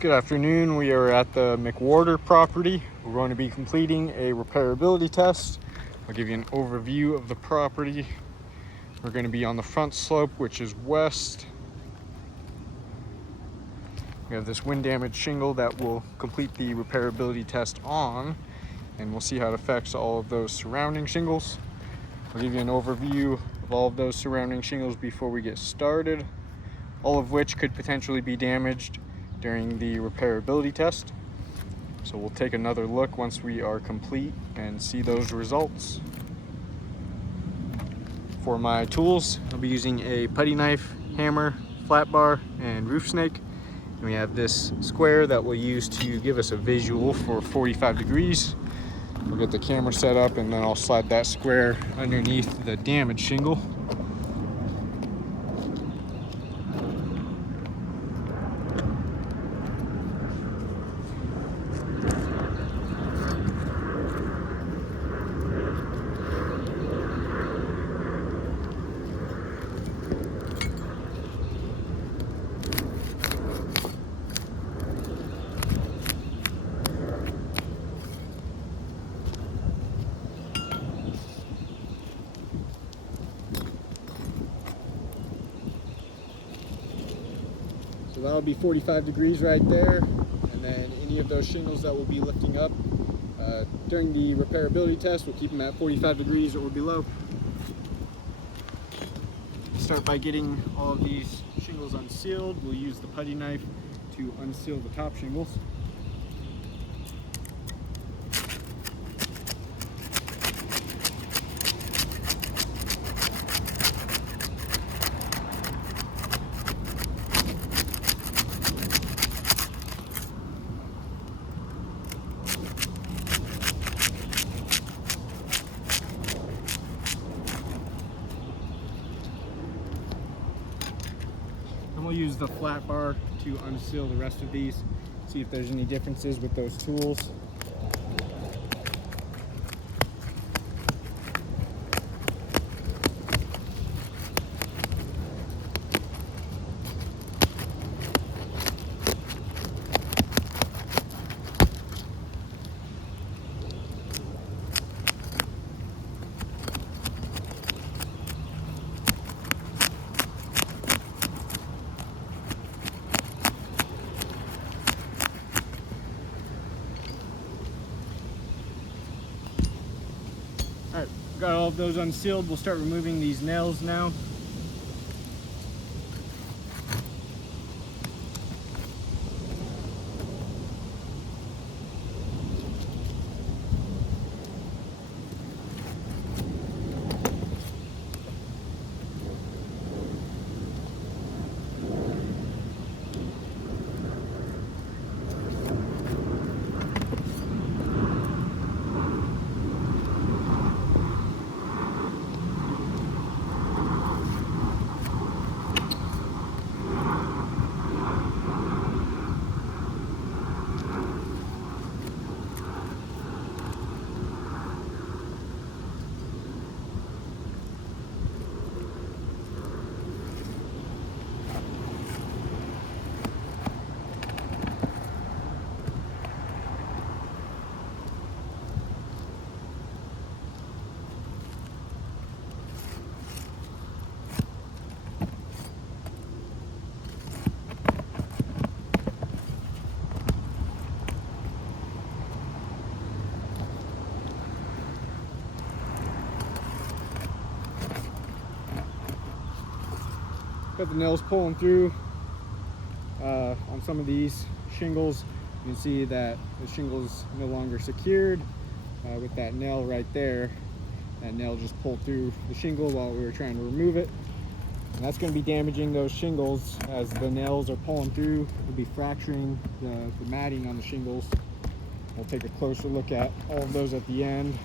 Good afternoon. We are at the McWhorter property. We're going to be completing a repairability test. I'll give you an overview of the property. We're going to be on the front slope, which is west. We have this wind damage shingle that we'll complete the repairability test on, and we'll see how it affects all of those surrounding shingles. I'll give you an overview of all of those surrounding shingles before we get started, all of which could potentially be damaged during the repairability test. So we'll take another look once we are complete and see those results. For my tools, I'll be using a putty knife, hammer, flat bar, and roof snake. And we have this square that we'll use to give us a visual for 45 degrees. We'll get the camera set up and then I'll slide that square underneath the damaged shingle. So that'll be 45 degrees right there, and then any of those shingles that we'll be lifting up during the repairability test, we'll keep them at 45 degrees or below. Start by getting all of these shingles unsealed. We'll use the putty knife to unseal the top shingles. And we'll use the flat bar to unseal the rest of these, see if there's any differences with those tools. All right, got all of those unsealed. We'll start removing these nails now. Got the nails pulling through on some of these shingles. You can see that the shingle's no longer secured with that nail right there. That nail just pulled through the shingle while we were trying to remove it. And that's going to be damaging those shingles as the nails are pulling through. We'll be fracturing the matting on the shingles. We'll take a closer look at all of those at the end.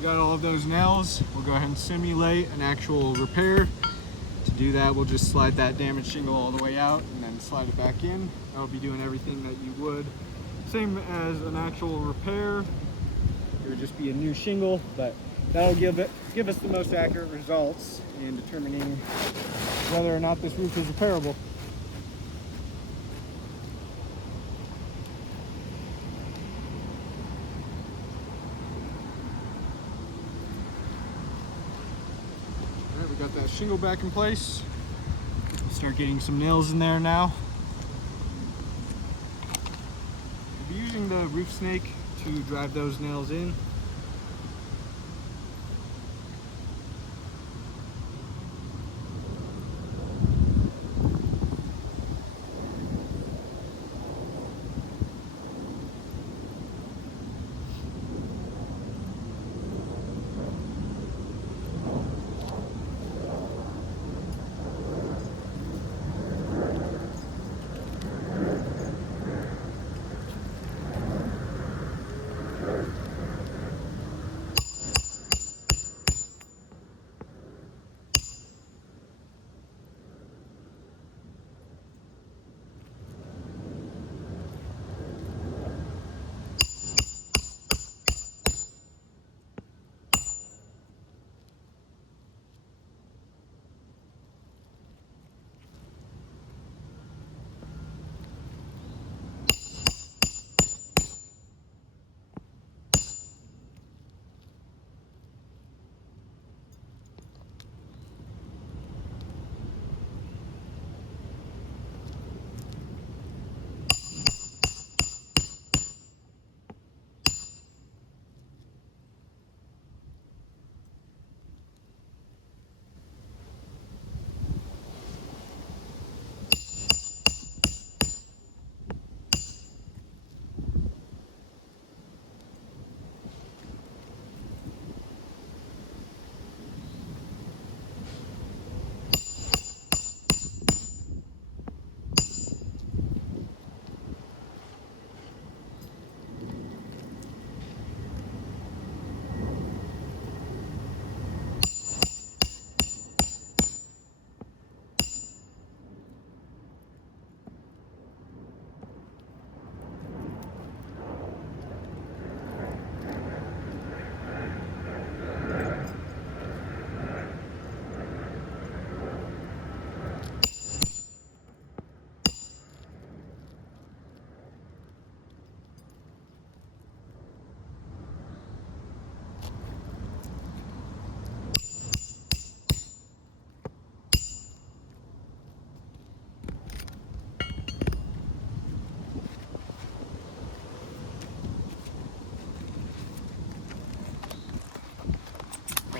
we got all of those nails. We'll go ahead and simulate an actual repair. To do that, we'll just slide that damaged shingle all the way out and then slide it back in. That'll be doing everything that you would. Same as an actual repair. It would just be a new shingle, but that'll give us the most accurate results in determining whether or not this roof is repairable. All right, we got that shingle back in place. Start getting some nails in there now. We'll be using the roof snake to drive those nails in.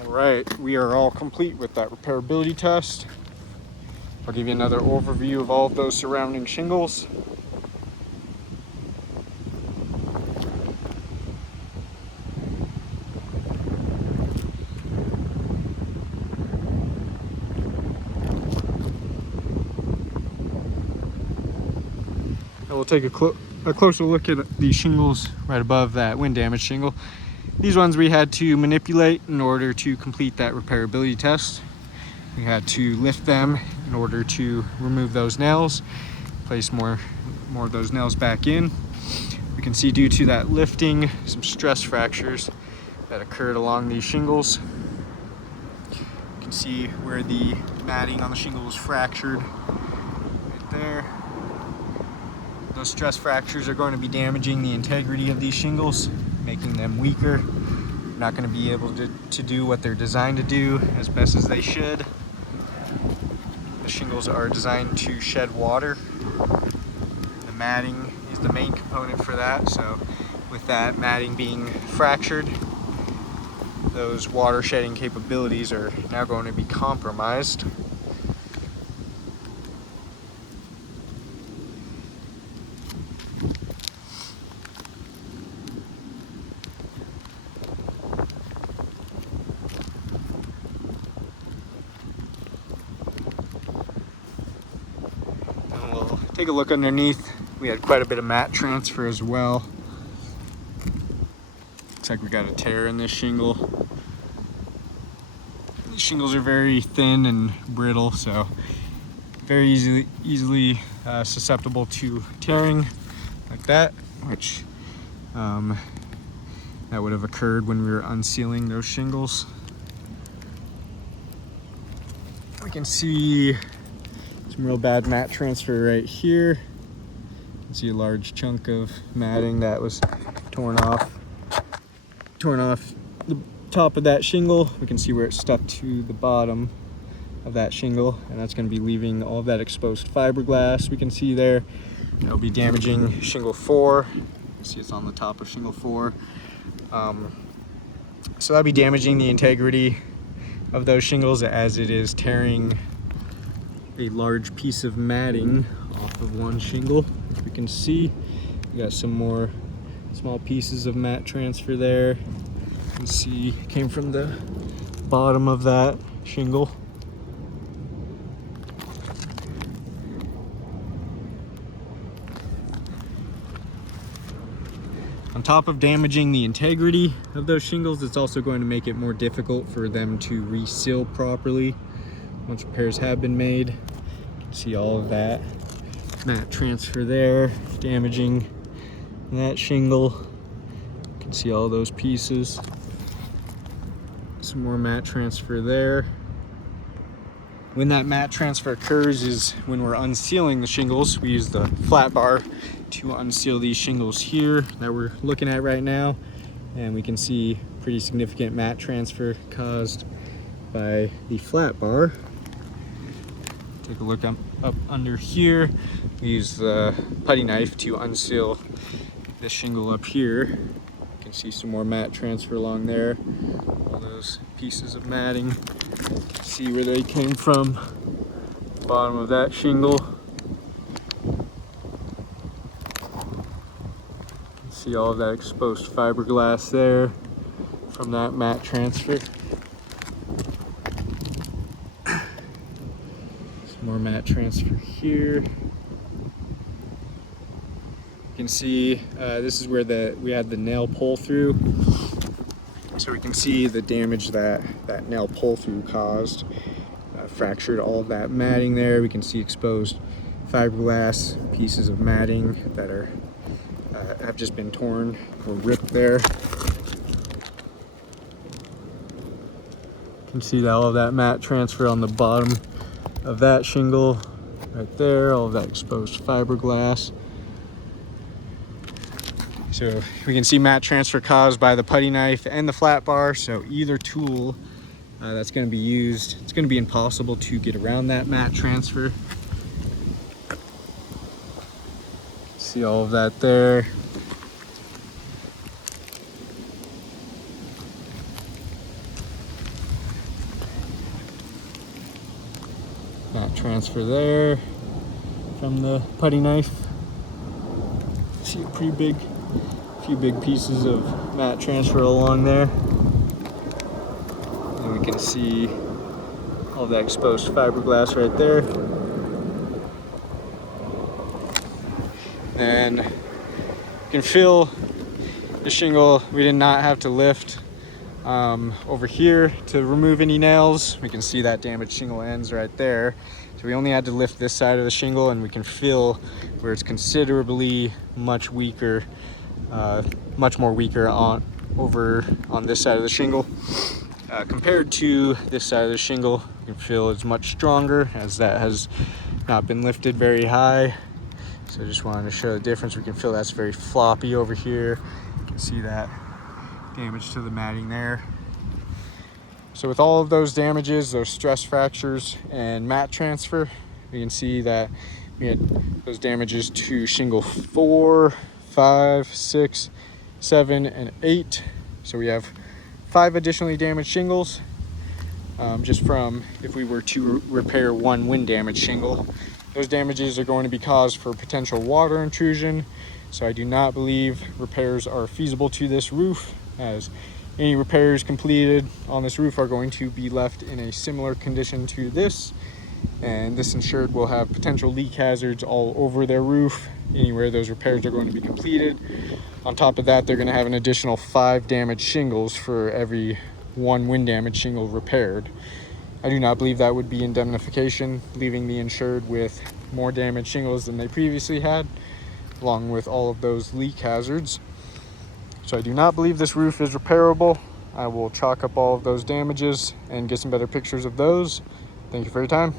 Right, we are all complete with that repairability test. I'll give you another overview of all of those surrounding shingles. And we'll take a closer look at these shingles right above that wind damage shingle. These ones we had to manipulate in order to complete that repairability test. We had to lift them in order to remove those nails, place more of those nails back in. We can see due to that lifting, some stress fractures that occurred along these shingles. You can see where the matting on the shingle was fractured right there. Those stress fractures are going to be damaging the integrity of these shingles, making them weaker. Not going to be able to do what they're designed to do as best as they should. The shingles are designed to shed water. The matting is the main component for that, so with that matting being fractured, those water shedding capabilities are now going to be compromised. Take a look underneath. We had quite a bit of mat transfer as well. It's Looks like we got a tear in this shingle. These shingles are very thin and brittle, so very easily susceptible to tearing like that, which that would have occurred when we were unsealing those shingles. We can see some real bad mat transfer right here. You can see a large chunk of matting that was torn off the top of that shingle. We can see where it stuck to the bottom of that shingle, and that's going to be leaving all of that exposed fiberglass. We can see there it'll be damaging shingle 4. You can see it's on the top of shingle 4. So that'll be damaging the integrity of those shingles, as it is tearing a large piece of matting off of one shingle. As we can see, we got some more small pieces of mat transfer there. You can see it came from the bottom of that shingle. On top of damaging the integrity of those shingles, it's also going to make it more difficult for them to reseal properly once repairs have been made. You can see all of that mat transfer there, damaging that shingle. You can see all those pieces. Some more mat transfer there. When that mat transfer occurs is when we're unsealing the shingles. We use the flat bar to unseal these shingles here that we're looking at right now, and we can see pretty significant mat transfer caused by the flat bar. Take a look up under here. We use the putty knife to unseal this shingle up here. You can see some more mat transfer along there. All those pieces of matting. See where they came from. The bottom of that shingle. See all of that exposed fiberglass there from that mat transfer. Some more mat transfer here. You can see this is where we had the nail pull through. So we can see the damage that nail pull through caused. Fractured all of that matting there. We can see exposed fiberglass pieces of matting that are have just been torn or ripped there. You can see all of that mat transfer on the bottom of that shingle right there, all of that exposed fiberglass. So we can see mat transfer caused by the putty knife and the flat bar. So either tool that's going to be used, it's going to be impossible to get around that mat transfer. See all of that there. Mat transfer there from the putty knife. See a pretty big, few big pieces of mat transfer along there. And we can see all that exposed fiberglass right there. And you can feel the shingle. We did not have to lift over here to remove any nails. We can see that damaged shingle ends right there. So we only had to lift this side of the shingle, and we can feel where it's considerably much weaker, much more weaker on this side of the shingle. Compared to this side of the shingle, you can feel it's much stronger, as that has not been lifted very high. So I just wanted to show the difference. We can feel that's very floppy over here. You can see that damage to the matting there. So with all of those damages, those stress fractures and mat transfer, you can see that we had those damages to shingle 4, 5, 6, 7, and 8. So we have 5 additionally damaged shingles, just from if we were to repair one wind damaged shingle. Those damages are going to be caused for potential water intrusion, so I do not believe repairs are feasible to this roof, as any repairs completed on this roof are going to be left in a similar condition to this, and this insured will have potential leak hazards all over their roof anywhere those repairs are going to be completed. On top of that, they're going to have an additional 5 damaged shingles for every 1 wind damage shingle repaired. I do not believe that would be indemnification, leaving the insured with more damaged shingles than they previously had, along with all of those leak hazards. So I do not believe this roof is repairable. I will chalk up all of those damages and get some better pictures of those. Thank you for your time.